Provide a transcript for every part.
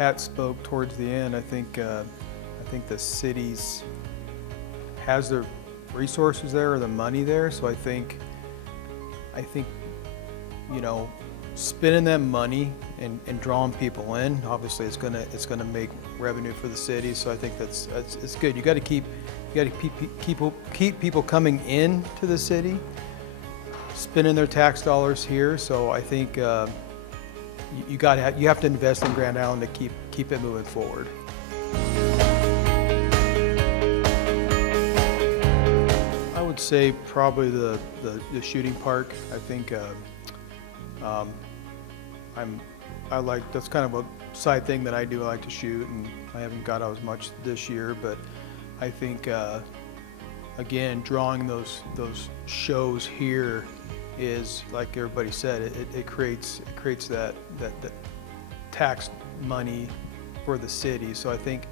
Pat spoke towards the end, I think the cities has the resources there or the money there. So I think you know, spending that money and drawing people in, obviously it's gonna make revenue for the city. So I think it's good. You got to keep people coming in to the city, spending their tax dollars here. So I think you have to invest in Grand Island to keep it moving forward. I would say probably the shooting park. I think I like, that's kind of a side thing that I do. I like to shoot, and I haven't got out as much this year, but I think again, drawing those shows here is, like everybody said, it creates that tax money for the city. So I think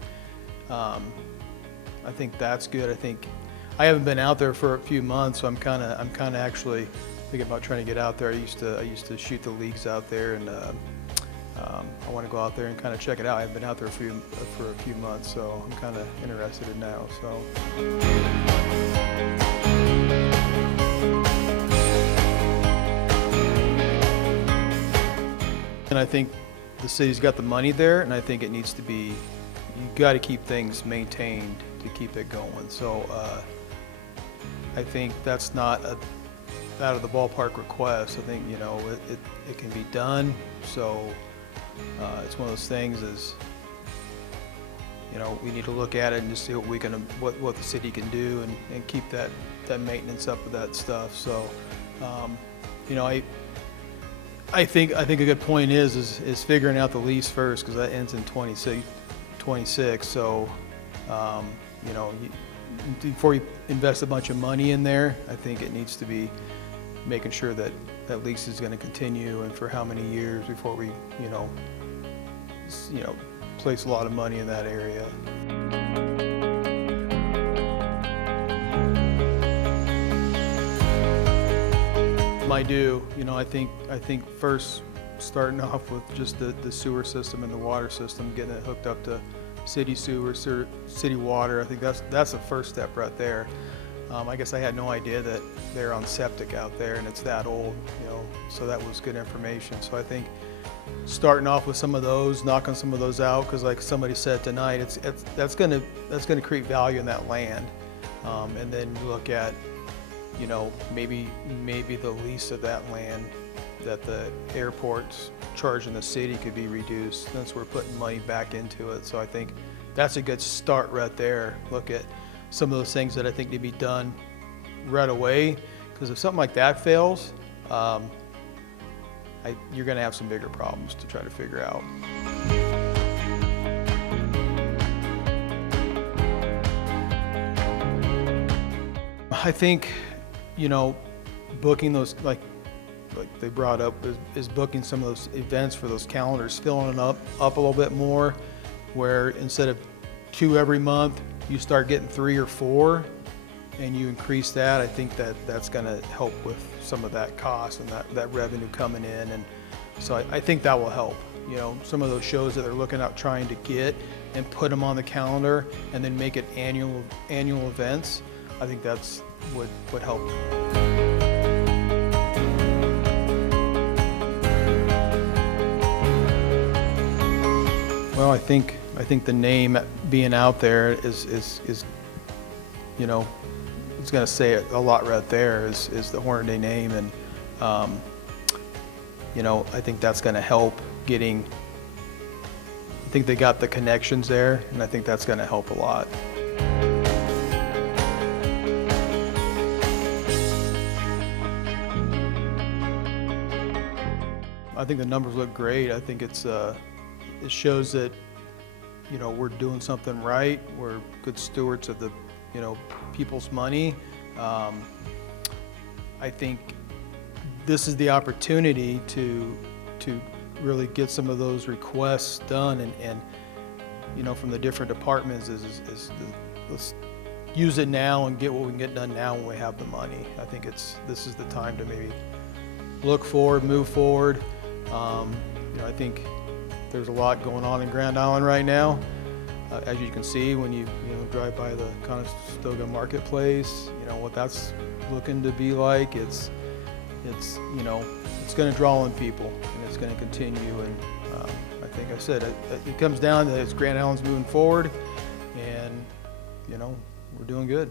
that's good. I think I haven't been out there for a few months, so I'm kind of actually thinking about trying to get out there. I used to shoot the leagues out there, and I want to go out there and kind of check it out. I haven't been out there for a few months, so I'm kind of interested in now. So. And I think the city's got the money there, and I think it needs to be, you got to keep things maintained to keep it going. So I think that's not out of the ballpark request. I think, you know, it can be done. So it's one of those things is, you know, we need to look at it and just see what the city can do and keep that maintenance up with that stuff. So you know, I think a good point is figuring out the lease first, because that ends in 26. So you know, before you invest a bunch of money in there, I think it needs to be making sure that that lease is going to continue, and for how many years before we, you know, place a lot of money in that area. I do. You know, I think first starting off with just the sewer system and the water system, getting it hooked up to city sewer, city water. I think that's the first step right there. I guess I had no idea that they're on septic out there and it's that old, you know, so that was good information. So I think starting off with some of those, knocking some of those out, because like somebody said tonight, that's gonna create value in that land, and then look at, you know, maybe the lease of that land that the airport's charging the city could be reduced. Since we're putting money back into it. So I think that's a good start right there. Look at some of those things that I think need to be done right away, because if something like that fails, you're going to have some bigger problems to try to figure out. I think, you know, booking those, like they brought up, is booking some of those events for those calendars, filling it up a little bit more, where instead of 2 every month, you start getting 3 or 4, and you increase that. I think that's going to help with some of that cost and that revenue coming in, and so I think that will help. You know, some of those shows that they're looking at trying to get and put them on the calendar and then make it annual events. I think that's would help. Well, I think the name being out there is you know, it's going to say it a lot right there. Is the Hornaday name, and you know, I think that's going to help getting. I think they got the connections there, and I think that's going to help a lot. I think the numbers look great. I think it shows that, you know, we're doing something right. We're good stewards of the, you know, people's money. I think this is the opportunity to really get some of those requests done, and you know, from the different departments let's use it now and get what we can get done now when we have the money. I think this is the time to maybe look forward, move forward. You know, I think there's a lot going on in Grand Island right now. As you can see when you drive by the Conestoga Marketplace, what that's looking to be like. It's going to draw in people, and it's going to continue. And I think I said it comes down to Grand Island's moving forward, and we're doing good.